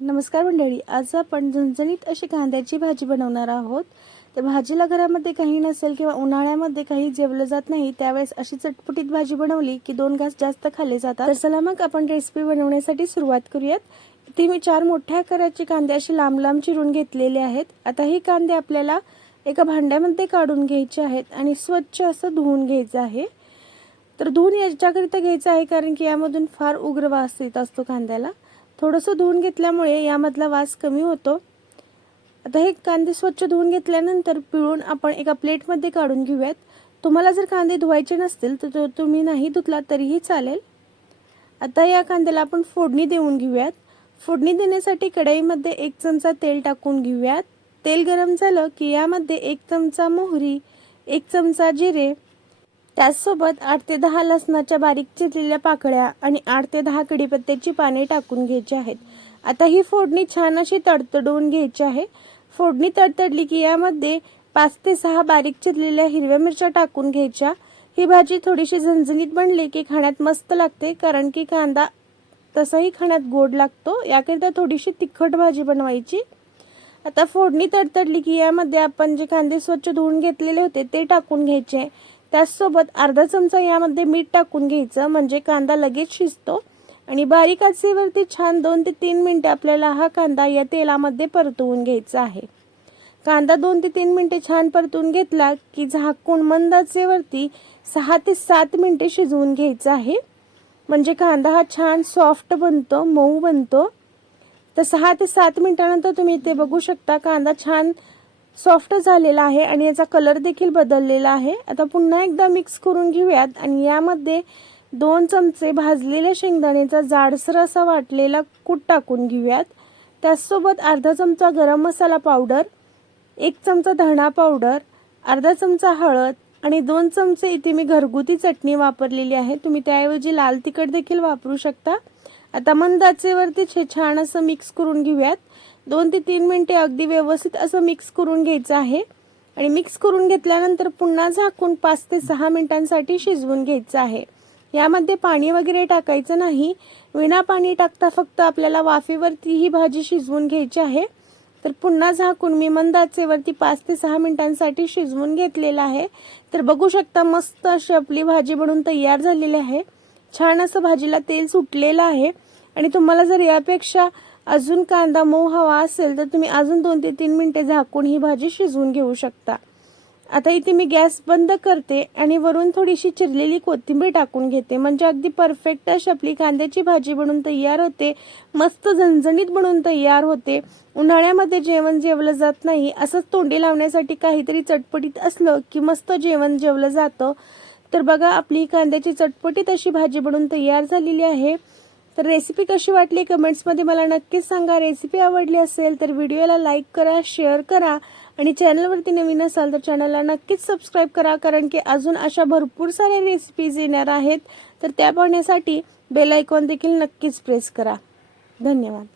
नमस्कार मंडळी आज आपण झणझणीत अशी कांद्याची भाजी बनवणार आहोत. तर भाजीला घरामध्ये काही नसेल किंवा उन्हाळ्यामध्ये काही जेवलं जात नाही त्यावेळेस अशी चटपटीत भाजी बनवली की दोन घास जास्त खाल्ले जातात. तर चला मग आपण रेसिपी बनवण्यासाठी सुरुवात करूयात. ती मी चार मोठ्या आकाराचे कांदे असे लांब लांब चिरून घेतलेले आहेत. आता हे कांदे आपल्याला एका भांड्यामध्ये काढून घ्यायचे आहेत आणि स्वच्छ असं धुवून घ्यायचं आहे. तर धुवून याच्याकरिता घ्यायचं आहे कारण की यामधून फार उग्र वास येत असतो कांद्याला. थोडंसं धुवून घेतल्यामुळे यामधला वास कमी होतो. आता हे कांदे स्वच्छ धुवून घेतल्यानंतर पिळून आपण एका प्लेटमध्ये काढून घेऊयात. तुम्हाला जर कांदे धुवायचे नसतील तर तो तुम्ही नाही धुतला तरीही चालेल. आता या कांद्याला आपण फोडणी देऊन घेऊयात. फोडणी देण्यासाठी कढईमध्ये एक चमचा तेल टाकून घेऊयात. तेल गरम झालं की यामध्ये एक चमचा मोहरी एक चमचा जिरे त्याचसोबत आठ ते दहा लसणाच्या बारीक चिरलेल्या पाकळ्या आणि आठ ते दहा कडीपत्त्याची पाने टाकून घ्यायची आहेत. आता ही फोडणी छान अशी तडतडवून घ्यायची आहे. फोडणी तडतडली की यामध्ये पाच ते सहा बारीक चिरलेल्या हिरव्या मिरच्या टाकून घ्यायच्या. ही भाजी थोडीशी झणझणीत बनली की खाण्यात मस्त लागते कारण की कांदा तसाही खाण्यात गोड लागतो. याकरिता थोडीशी तिखट भाजी बनवायची. आता फोडणी तडतडली की यामध्ये आपण जे कांदे स्वच्छ धुवून घेतलेले होते ते टाकून घ्यायचे. त्याचसोबत अर्धा चमचा यामध्ये मीठ टाकून घ्यायचं. म्हणजे कांदा लगेच शिजतो. आणि बारीक आचेवरती छान दोन ते तीन मिनटे आपल्याला हा कांदा या तेलामध्ये परतवून घ्यायचा आहे. कांदा दोन ते तीन मिनटे छान परतून घेतला की झाकून मंद आचेवरती सहा ते सात मिनिटे शिजवून घ्यायचं आहे. म्हणजे कांदा हा छान सॉफ्ट बनतो मऊ बनतो. तर सहा ते सात मिनटानंतर तुम्ही इथे बघू शकता कांदा छान सॉफ्ट झालेला आहे आणि याचा कलर देखील बदललेला आहे. आता पुन्हा एकदा मिक्स करून घेऊयात आणि यामध्ये दोन चमचे भाजलेल्या शेंगदाण्याचा जाडसर असा वाटलेला कूट टाकून घेऊयात. त्याचसोबत अर्धा चमचा गरम मसाला पावडर एक चमचा धणा पावडर अर्धा चमचा हळद आणि दोन चमचे इथे मी घरगुती चटणी वापरलेली आहे. तुम्ही त्याऐवजी लाल तिखट देखील वापरू शकता. आता मंद आचेवरती हे छान असं मिक्स करून घेऊयात. दोन ते तीन मिनटे अगदी व्यवस्थित असं मिक्स करून घ्यायचं आहे. आणि मिक्स करून घेतल्यानंतर पुन्हा झाकून पाच ते सहा मिनिटांसाठी शिजवून घ्यायचं आहे. यामध्ये पाणी वगैरे टाकायचं नाही. विना पाणी टाकता फक्त आपल्याला वाफेवरती ही भाजी शिजवून घ्यायची आहे. तर पुन्हा झाकून मी मंद आचेवरती पाच ते सहा मिनिटांसाठी शिजवून घेतलेलं आहे. तर बघू शकता मस्त अशी आपली भाजी बनवून तयार झालेली आहे. छान असं भाजीला तेल सुटलेलं आहे. आणि तुम्हाला जर यापेक्षा अजून कांदा मऊ हवा असेल तर तुम्ही अजून दोन ते तीन मिनिटे झाकून ही भाजी शिजवून घेऊ शकता. आता इथे मी गॅस बंद करते आणि वरून थोडीशी चिरलेली कोथिंबीर टाकून घेते. म्हणजे अगदी परफेक्ट अशी आपली कांद्याची भाजी बनून तयार होते. मस्त झणझणीत बनवून तयार होते. उन्हाळ्यामध्ये जेवण जेवलं जात नाही. असंच तोंडी लावण्यासाठी काहीतरी चटपटीत असलं की मस्त जेवण जेवलं जातं. तर बघा आपली कांद्याची चटपटीत अशी भाजी बनून तयार झालेली आहे. तर रेसिपी कशी वाटली कमेंट्समध्ये मला नक्कीच सांगा. रेसिपी आवडली असेल तर व्हिडिओला लाईक करा शेअर करा आणि चॅनलवरती नवीन असाल तर चॅनलला नक्कीच सबस्क्राईब करा. कारण की अजून अशा भरपूर साऱ्या रेसिपीज येणार आहेत. तर त्या पाहण्यासाठी बेल आयकॉन देखील नक्कीच प्रेस करा. धन्यवाद.